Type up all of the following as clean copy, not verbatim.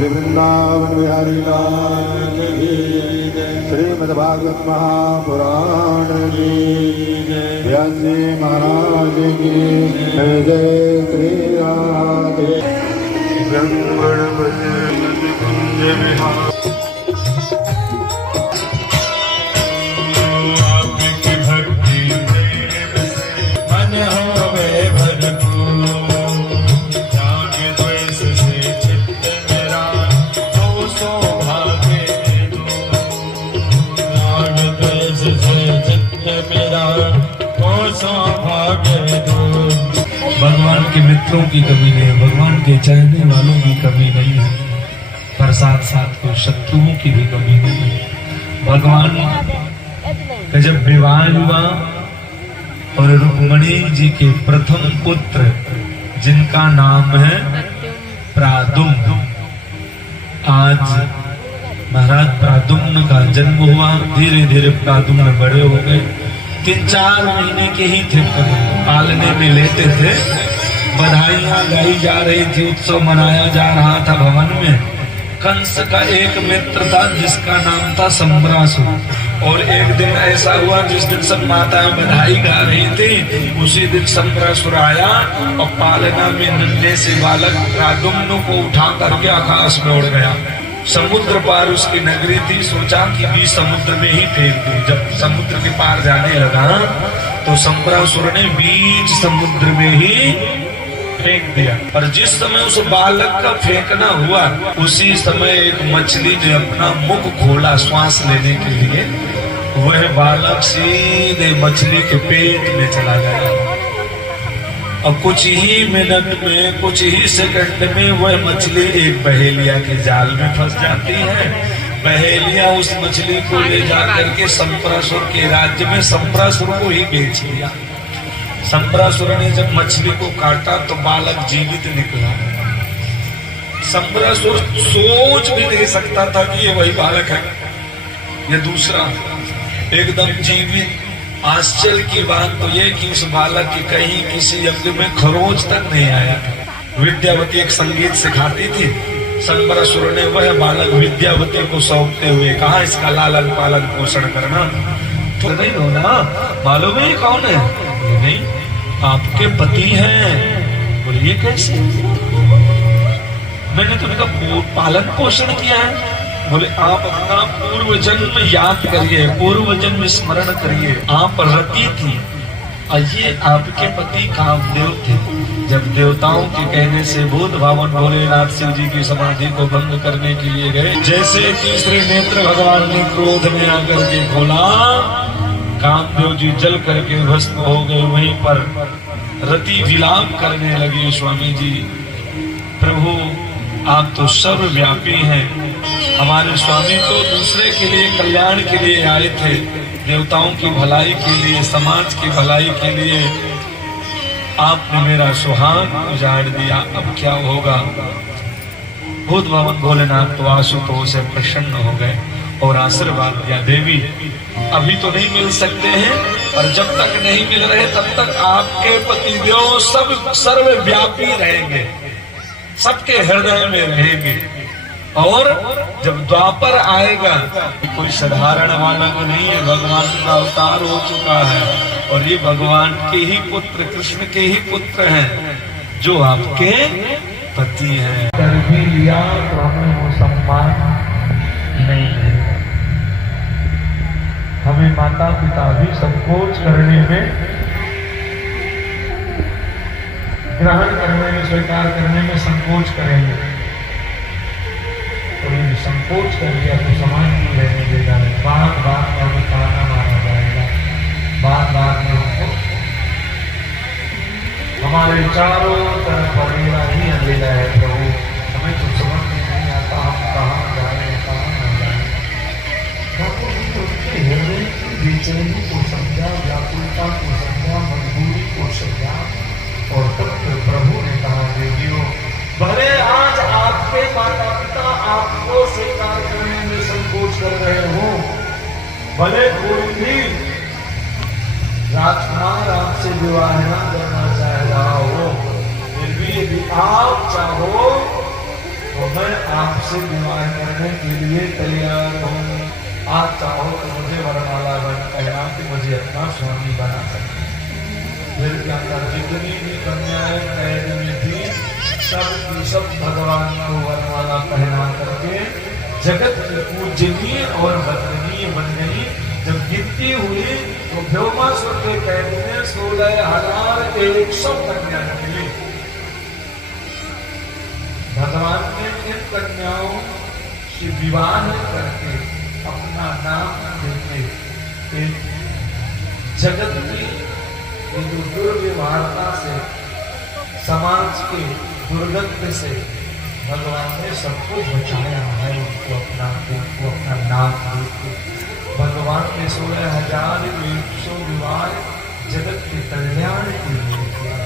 बोले वृंदावन बिहारी लाल की श्रीमद्भागवत महापुराण की व्यास जी महाराज की जय श्री राधे ब्रह्मण कुंज विहार भगवान के मित्रों की कमी नहीं, भगवान के चाहने वालों की कमी नहीं है, पर साथ साथ कोई शत्रुओं की भी कमी नहीं है। भगवान का जब विवाह हुआ और रुक्मणी जी के प्रथम पुत्र जिनका नाम है प्रादुम्न, आज महाराज प्रादुम्न का जन्म हुआ। धीरे धीरे प्रादुम्न बड़े हो गए, 3-4 महीने के ही थे, पालने में लेते थे। बधाइयां गाई जा रही थी, उत्सव मनाया जा रहा था भवन में। कंस का एक मित्र था जिसका नाम था संबरासुर, और एक दिन ऐसा हुआ जिस दिन सब माताएं बधाई गा रही थी, उसी दिन संबरासुर आया और पालना में नन्हे से बालक प्रादुम्न को उठा करके आकाश में उड़ गया। समुद्र पार उसकी नगरी थी, सोचा कि भी समुद्र में ही फेंक दूं। जब समुद्र के पार जाने लगा तो संबरासुर ने बीच समुद्र में ही फेंक दिया। पर जिस समय उस बालक का फेंकना हुआ, उसी समय एक मछली ने अपना मुख खोला श्वास लेने के लिए, वह बालक सीधे मछली के पेट में चला गया। अब कुछ ही मिनट में, कुछ ही सेकंड में वह मछली एक बहेलिया के जाल में फंस जाती है। बहेलिया उस मछली को ले जाकर के संबरासुर के राज्य में संबरासुर को ही बेच दिया। संबरासुर ने जब मछली को काटा तो बालक जीवित निकला। संबरासुर सोच भी नहीं सकता था कि ये वही बालक है, ये दूसरा एकदम जीवित। आश्चर्य की बात तो ये कि उस बालक की कहीं किसी अंग में खरोंच तक नहीं आया था। विद्यावती एक संगीत सिखाती थी, संबरासुर ने वह बालक विद्यावती को सौंपते हुए कहा, इसका लालन पालन पोषण करना। तो नहीं हो ना, मालूम है कौन है? नहीं, आपके पति हैं। बोले ये कैसे? मैंने तो उनका पालन पोषण किया है। बोले आप अपना पूर्व जन्म याद करिए, पूर्व जन्म स्मरण करिए। आप रति थी और ये आपके पति कामदेव थे। जब देवताओं के कहने से भूत भावन भोलेनाथ शिव जी की समाधि को भंग करने के लिए गए, जैसे तीसरे नेत्र भगवान ने क्रोध में आकर के खोला, कामदेव जी जल करके भस्म हो गए। वहीं पर रति विलाप करने लगी, स्वामी जी प्रभु आप तो सर्वव्यापी हैं। हमारे स्वामी तो दूसरे के लिए, कल्याण के लिए आए थे, देवताओं की भलाई के लिए, समाज की भलाई के लिए। आपने मेरा सुहाग उजाड़ दिया, अब क्या होगा? भूत भवन भोलेनाथ तो आशुतोष से प्रसन्न हो गए और आशीर्वाद दिया, देवी अभी तो नहीं मिल सकते हैं, और जब तक नहीं मिल रहे तब तक आपके पतिदेव सब सर्वव्यापी रहेंगे, सबके हृदय में रहेंगे। और जब द्वापर आएगा, कोई साधारण बालक नहीं है, भगवान का अवतार हो चुका है, और ये भगवान के ही पुत्र, कृष्ण के ही पुत्र हैं, जो आपके पति हैं। कर भी लिया तो हमें वो सम्मान नहीं है। हमें माता पिता भी संकोच करने में, ग्रहण करने में, स्वीकार करने में संकोच करेंगे। तो ये संकोच कर लिया तो समाज नहीं रहने देगा, बात बात में हमें ताना मारा जाएगा, बात बात में हमको हमारे चारों तरफ अंधेरा ही अंधेरा है। प्रभु हमें तो समझ में नहीं आता, हम कहाँ जाए कहाँ न जाए। प्रभु ने उनके हृदय की बेचैनी को समझा, व्याकुलता को समझा, मजबूरी को समझा, और तब प्रभु ने कहा, देवियों भले आज आपके माता पिता आपको स्वीकार करने में संकोच कर रहे हो, भले कोई भी राजकुमार आपसे विवाह न करना चाह रहा हो, फिर भी यदि आप चाहो तो मैं आपसे से विवाह करने के लिए तैयार हूँ। आज चाहो तो मुझे वरमाला बन कहना कि मुझे अपना स्वामी बना सकते। फिर क्या कर जितनी भी कन्याएं कैद में थी सब भगवान को वरमाला पहना करके जगत की पूजनीय और वंदनीय बन गई। जब गिनती हुई तो व्योमासुर के कैद में 16,100 कन्याएं मिली। भगवान ने इन कन्याओं से विवाह करके अपना नाम देके एक जगत की जो दुर्व्यवहारता से समाज के दुर्गंध से भगवान ने सबको बचाया है। उनको अपना नाम देके भगवान ने 16,100 विवाह जगत के कल्याण के लिए किया।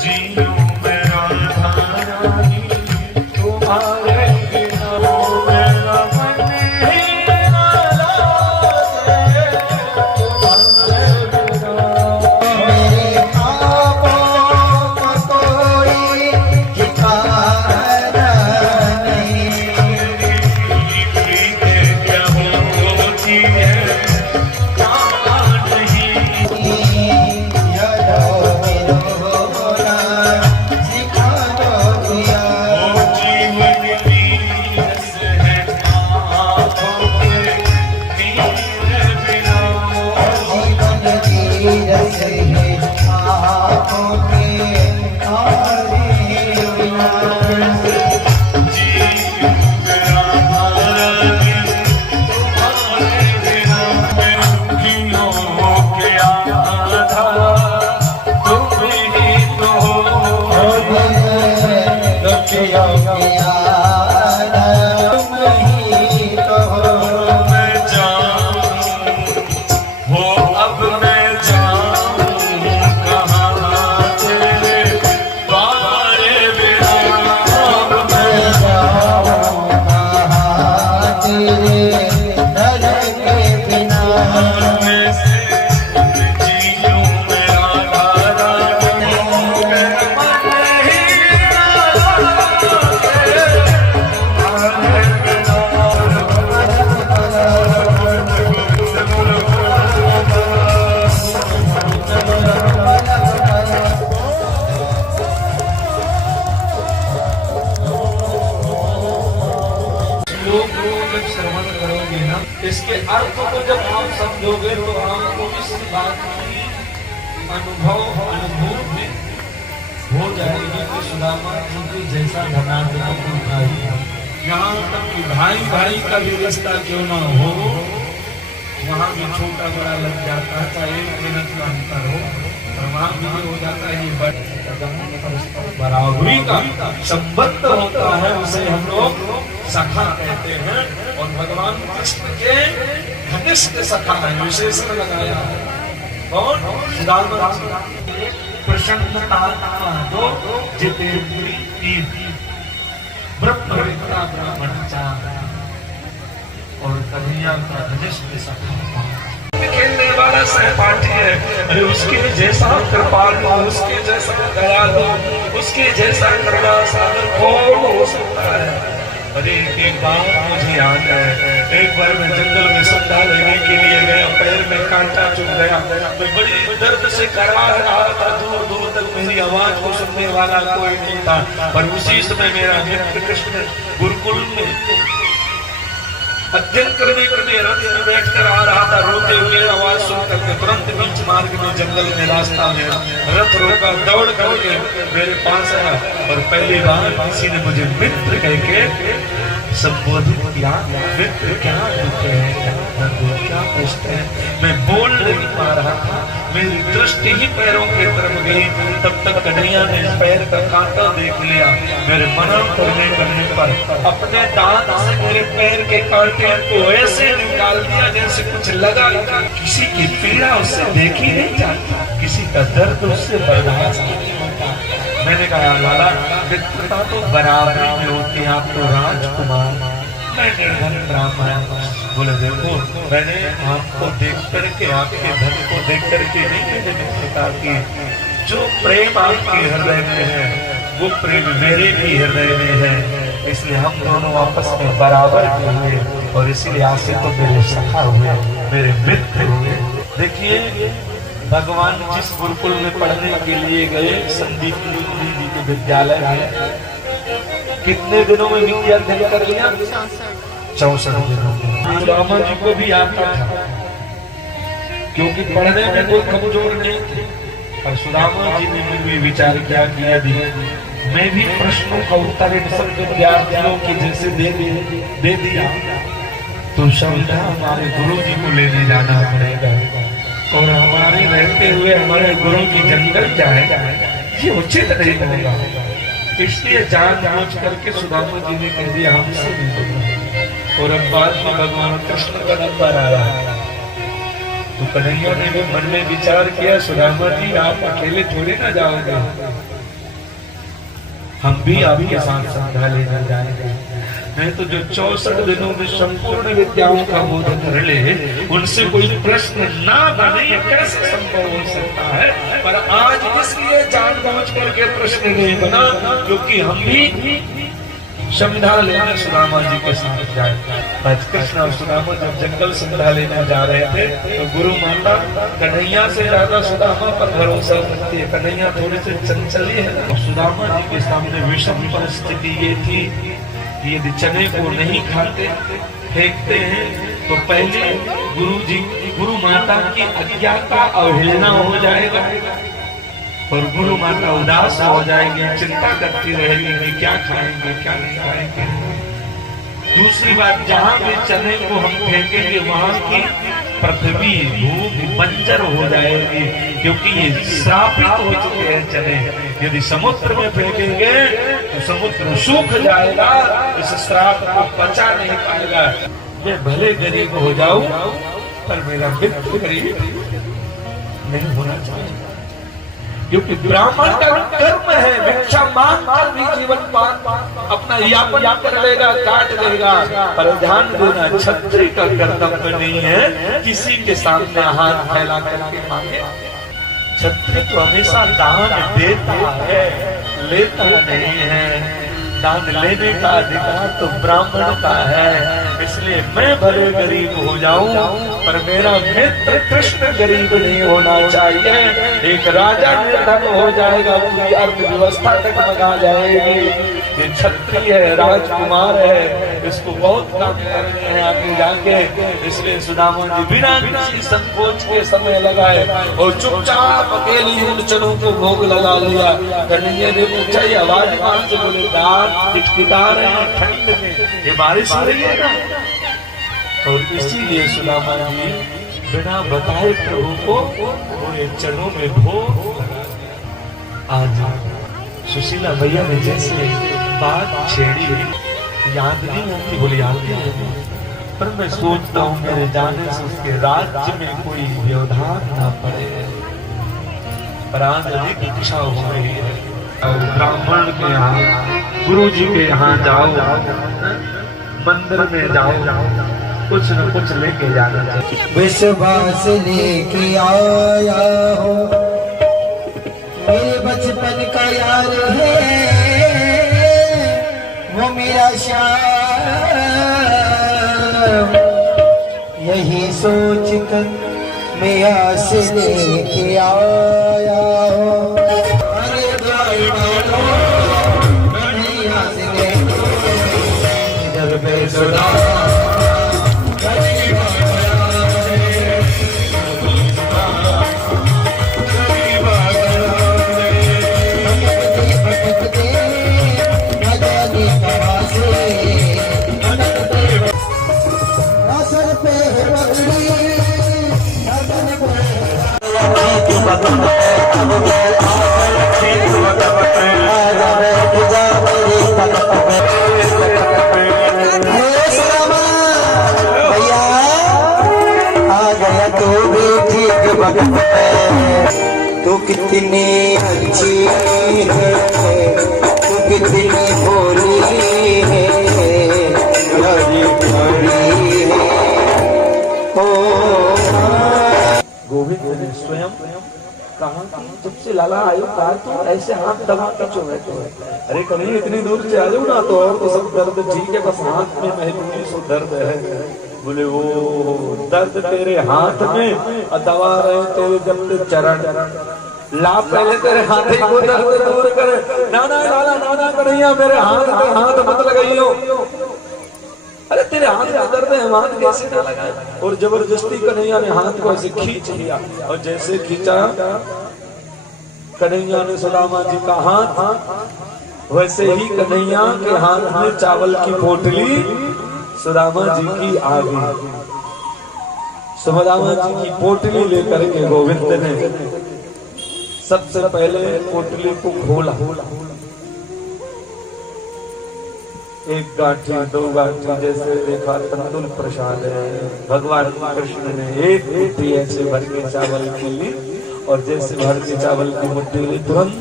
जीऊं मैं राधा रानी तुम्हारे बिना मेरा मन ही ना लागे। तुम्हारे बिना मेरे ख्वाबों का कोई ठिकाना नहीं। प्रीत क्या होती है इसके अर्थ को जब आप समझोगे तो आपको इस बात की अनुभूति हो जाएगी कि सुदामा जी जैसा धनार्दन को भाई यहाँ तक कि भाई भाई का भी रिश्ता क्यों ना हो वहाँ भी छोटा बड़ा लग जाता है, चाहे 1 मिनट का अंतर हो और वहाँ भी हो जाता है। ये बराबरी का संबंध होता है, उसे हम लोग सखा कहते हैं। और भगवान कृष्ण के घनिष्ठ सखा है, विशेषण लगाया है। और प्रसन्नता दो जितेंद्री ब्रह्मविद्या ब्राह्मण और कन्हैया का घनिष्ठ सखा खेलने वाला हमारा सहपाठी है, अरे उसके जैसा कृपालु, उसके जैसा दयालु, उसके जैसा करुणा सागर कौन हो सकता है। अरे एक बात मुझे याद है, एक बार मैं जंगल में संधा लेने के लिए गया, पैर में कांटा चुभ गया, मैं बड़ी दर्द से कराह रहा था, दूर दूर तक मेरी आवाज को सुनने वाला कोई नहीं था। पर उसी समय मेरा मित्र कृष्ण गुरुकुल में अध्ययन करने के लिए रथ में बैठकर आ रहा था, रोते हुए आवाज सुन करके तुरंत बीच मार्ग में जंगल में रास्ता में रथ रोका, दौड़ करके मेरे पास आया और पहली बार किसी ने मुझे मित्र कह के संबोधित किया। मित्र क्या दुख है, क्या कष्ट है, मैं बोल नहीं पा रहा था, मेरी दृष्टि ही पैरों की तरफ गई। तब तक कन्हैया ने पैर का कांटा देख लिया, मेरे मना करने पर अपने दांत से मेरे पैर के कांटे को ऐसे निकाल दिया जैसे कुछ लगा। किसी की पीड़ा उससे देखी नहीं जाती, किसी का दर्द उससे बर्दाश्त नहीं होता। मैंने कहा लाला, मित्रता तो बराबरी में होती है, आप तो राजकुमार, मैं निर्धन ब्राह्मण। बोले देखो, मैंने आपको देख करके, आपके धन को देख करके नहीं मैंने मित्रता की, जो प्रेम आपके हृदय में है वो प्रेम मेरे भी हृदय में है, इसलिए हम दोनों आपस में बराबर के हुए और इसीलिए आज से तो मेरे सखा हुए, मेरे मित्र हुए। देखिए भगवान जिस गुरुकुल में पढ़ने के लिए गए, संदीप जी के विद्यालय में, कितने दिनों में विद्या अध्ययन कर लिया? 64 दिनों में। सुदामा जी को भी आता था, क्योंकि पढ़ने में कोई कमजोर नहीं थे। और सुदामा जी ने भी विचार किया कि यदि मैं भी प्रश्नों का उत्तर इन सब विद्यार्थियों के जैसे दे दिया तो शायद हमारे गुरु जी को लेने जाना पड़ेगा और हमारे रहते हुए हमारे गुरु की जंगल जाए, ये उचित नहीं होगा। इसलिए जानबूझ करके सुदामा जी ने कह दिया हमसे नहीं होगा। और अब बाद में भगवान कृष्ण का नंबर आया तो कन्हैया ने भी मन में विचार किया, सुदामा जी आप अकेले थोड़े ना जाओगे, हम भी आपके साथ संधा लेना जाएंगे। नहीं तो जो 64 दिनों में संपूर्ण विद्याओं का बोधन कर ले, उनसे कोई प्रश्न ना बने, कैसे संभव हो सकता है। पर आज इसलिए जानबूझ करके प्रश्न नहीं बना क्योंकि हम भी संधा लेने सुदामा जी के साथ जाए। आज कृष्ण और सुदामा जब जंगल संधा लेने जा रहे थे तो गुरु माता कन्हैया से ज्यादा सुदामा पर भरोसा करती है। कन्हैया थोड़ी सी चंचली है ना। सुदामा जी के सामने विषम परिस्थिति ये थी कि यदि चने को नहीं खाते, फेंकते हैं तो पहले गुरु माता की आज्ञा का अवहेलना हो जाएगा और गुरु माता उदास हो जाएगी, चिंता करती रहेगी कि क्या खाएंगे क्या नहीं खाएंगे। दूसरी बात, जहाँ भी चने को हम फेंकेंगे वहां की पृथ्वी भूमि बंजर हो जाएगी क्योंकि ये श्रापित हो चुके हैं चने। यदि समुद्र में फेंकेंगे तो समुद्र सूख जाएगा, इस श्राप को बचा नहीं पाएगा। मैं भले गरीब हो जाऊं पर मेरा मित्र गरीब नहीं होना चाहिए क्योंकि ब्राह्मण का कर्म है भिक्षा मांग कर भी जीवन पान अपना यापन कर लेगा, काट लेगा। पर ध्यान देना, क्षत्रिय का कर्तव्य नहीं है किसी के सामने हाथ फैला करके मांगे। क्षत्रिय तो हमेशा दान देता है, लेता नहीं है। दान लेने का अधिकार तो ब्राह्मण का है। इसलिए मैं भले गरीब हो जाऊं पर मेरा मित्र कृष्ण गरीब नहीं होना चाहिए। एक राजा निर्धन हो जाएगा, पूरी अर्थव्यवस्था डगमगा जाएगी। ये क्षत्रिय है, राजकुमार है, इसको बहुत काम करने हैं आगे जाके। इसलिए सुदामा जी बिना किसी संकोच के समय लगाए और चुपचाप अकेली उन चनों को भोग लगा लिया। कन्हैया ने पूछा, ये आवाज कहां से? बोले दांत खिटखिटा रहे हैं ठंड में, ये बारिश हो रही है ना। और इसीलिए सुदामा जी बिना बताए प्रभु को पूरे चनों में भोग। आज सुशीला भैया ने जैसे बात छेड़ी याद नहीं होती, बोली याद नहीं होती, पर मैं सोचता हूँ मेरे जाने से उसके राज्य में कोई व्यवधान न पड़े। पर आज अधिक इच्छा हो रही है और ब्राह्मण के यहाँ, गुरु जी के यहाँ जाओ, मंदिर में जाओ, कुछ न कुछ लेके जाना चाहिए। विश्वास लेके आया हो, मेरे बचपन का यार है वो मेरा श्याम। यही सोच कर मैं आस लेके आया हूँ। अरे भाई मानो, मैं आस लेके इधर पे सुना तू कितनी अच्छी है, तू कितनी भोली है, प्यारी प्यारी है। ओ गोविंद ने स्वयं कहा कि जब से लाला आयो कहा तो ऐसे हाथ दबा के चो बैठो है। अरे कहीं इतनी दूर से आ जाओ ना तो और तो सब दर्द ठीक है, बस हाथ में महसूस सो दर्द है। बोले वो दर्द तेरे हाथ में और दबा रहे तेरे जब चरण ला, पहले तेरे हाथ ही को दर्द दूर करे। नाना लाला नाना कन्हैया मेरे हाथ मत लगाइयो। अरे तेरे हाथ में दर्द है, हाथ कैसे ना लगाए। और जबरदस्ती कन्हैया ने हाथ को ऐसे खींच लिया और जैसे खींचा कन्हैया ने सुदामा जी का हाथ, वैसे ही कन्हैया के हाथ में चावल की पोटली सुदामा जी की आ गई। सुदामा जी की पोटली लेकर के गोविंद ने सबसे पहले पोटली को खोला। एक गांठी दो गांठी जैसे देखा तंदुल प्रसाद है। भगवान कृष्ण ने एक मुट्ठी ऐसे भर के चावल की ली और जैसे भर के चावल की मुट्ठी ली तुरंत